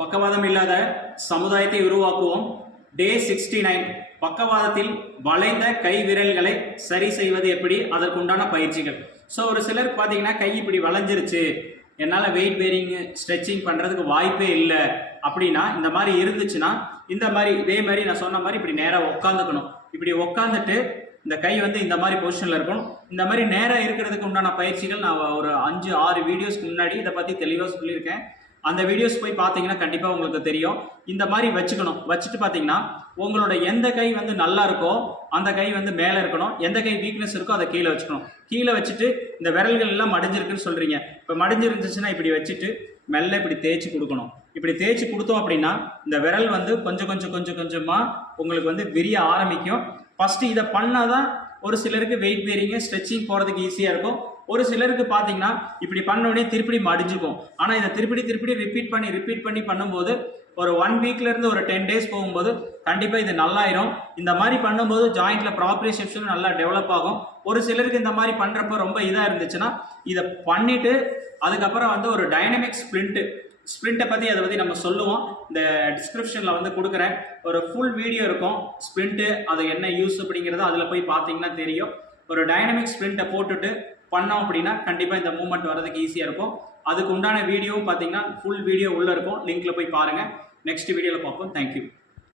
பக்கவாதம் இல்லாத சமுதாயத்தை உருவாக்குவோம். டே சிக்ஸ்டி நைன் பக்கவாதத்தில் வளைந்த கை விரல்களை சரி செய்வது எப்படி? அதற்குண்டான பயிற்சிகள். ஸோ ஒரு சிலர் பார்த்தீங்கன்னா கை இப்படி வளைஞ்சிருச்சு. என்னால் வெயிட் பேரிங் ஸ்ட்ரெச்சிங் பண்ணுறதுக்கு வாய்ப்பே இல்லை. அப்படின்னா இந்த மாதிரி இருந்துச்சுன்னா இந்த மாதிரி இதே மாதிரி நான் சொன்ன மாதிரி இப்படி நேராக உட்காந்துக்கணும் இப்படி உட்காந்துட்டு இந்த கை வந்து இந்த மாதிரி பொசிஷனில் இருக்கணும். இந்த மாதிரி நேராக இருக்கிறதுக்கு உண்டான பயிற்சிகள் நான் ஒரு அஞ்சு ஆறு வீடியோஸ்க்கு முன்னாடி இதை பற்றி தெளிவாக சொல்லியிருக்கேன். அந்த வீடியோஸ் போய் பார்த்தீங்கன்னா கண்டிப்பாக உங்களுக்கு தெரியும். இந்த மாதிரி வச்சுக்கணும். வச்சுட்டு பார்த்தீங்கன்னா உங்களோட எந்த கை வந்து நல்லா இருக்கோ அந்த கை வந்து மேலே இருக்கணும். எந்த கை வீக்னஸ் இருக்கோ அதை கீழே வச்சுக்கணும். கீழே வச்சுட்டு இந்த விரல்கள் எல்லாம் மடிஞ்சிருக்குன்னு சொல்கிறீங்க இப்போ மடிஞ்சிருந்துச்சுன்னா இப்படி வச்சுட்டு மெல்ல இப்படி தேய்ச்சி கொடுக்கணும். இப்படி தேய்ச்சி கொடுத்தோம் அப்படின்னா இந்த விரல் வந்து கொஞ்சம் கொஞ்சம் கொஞ்சம் கொஞ்சமாக உங்களுக்கு வந்து விரிய ஆரம்பிக்கும். ஃபஸ்ட்டு இதை பண்ணால் தான் ஒரு சிலருக்கு வெயிட் பேரிங்க ஸ்ட்ரெச்சிங் போகிறதுக்கு ஈஸியாக இருக்கும். ஒரு சிலருக்கு பார்த்தீங்கன்னா இப்படி பண்ணோடனே திருப்பி மடிஞ்சுக்கும். ஆனால் இதை திருப்பி திருப்பி ரிப்பீட் பண்ணி ரிப்பீட் பண்ணி பண்ணும்போது ஒரு ஒன் வீக்லேருந்து ஒரு டென் டேஸ் போகும்போது கண்டிப்பாக இது நல்லாயிரும். இந்த மாதிரி பண்ணும்போது ஜாயிண்ட்ல ப்ராப்ரிசெப்ஷன் நல்லா டெவலப் ஆகும். ஒரு சிலருக்கு இந்த மாதிரி பண்ணுறப்ப ரொம்ப இதாக இருந்துச்சுன்னா இதை பண்ணிவிட்டு அதுக்கப்புறம் வந்து ஒரு டைனமிக் ஸ்ப்ரிண்ட் ஸ்ப்ரிண்ட்டை பற்றி அதை பற்றி நம்ம சொல்லுவோம். இந்த டிஸ்கிரிப்ஷனில் வந்து கொடுக்குறேன். ஒரு ஃபுல் வீடியோ இருக்கும். ஸ்ப்ரிண்ட்டு அது என்ன யூஸ் அப்படிங்கிறது அதில் போய் பார்த்தீங்கன்னா தெரியும். ஒரு டைனமிக் ஸ்ப்ரிண்ட்டை போட்டுட்டு பண்ணோம் அப்படின்னா கண்டிப்பாக இந்த மூமெண்ட் வரதுக்கு ஈஸியாக இருக்கும். அதுக்கு உண்டான வீடியோவும் பார்த்தீங்கன்னா ஃபுல் வீடியோ உள்ளே இருக்கும். லிங்கில் போய் பாருங்கள் நெக்ஸ்ட் வீடியோவில் பார்ப்போம். தேங்க்யூ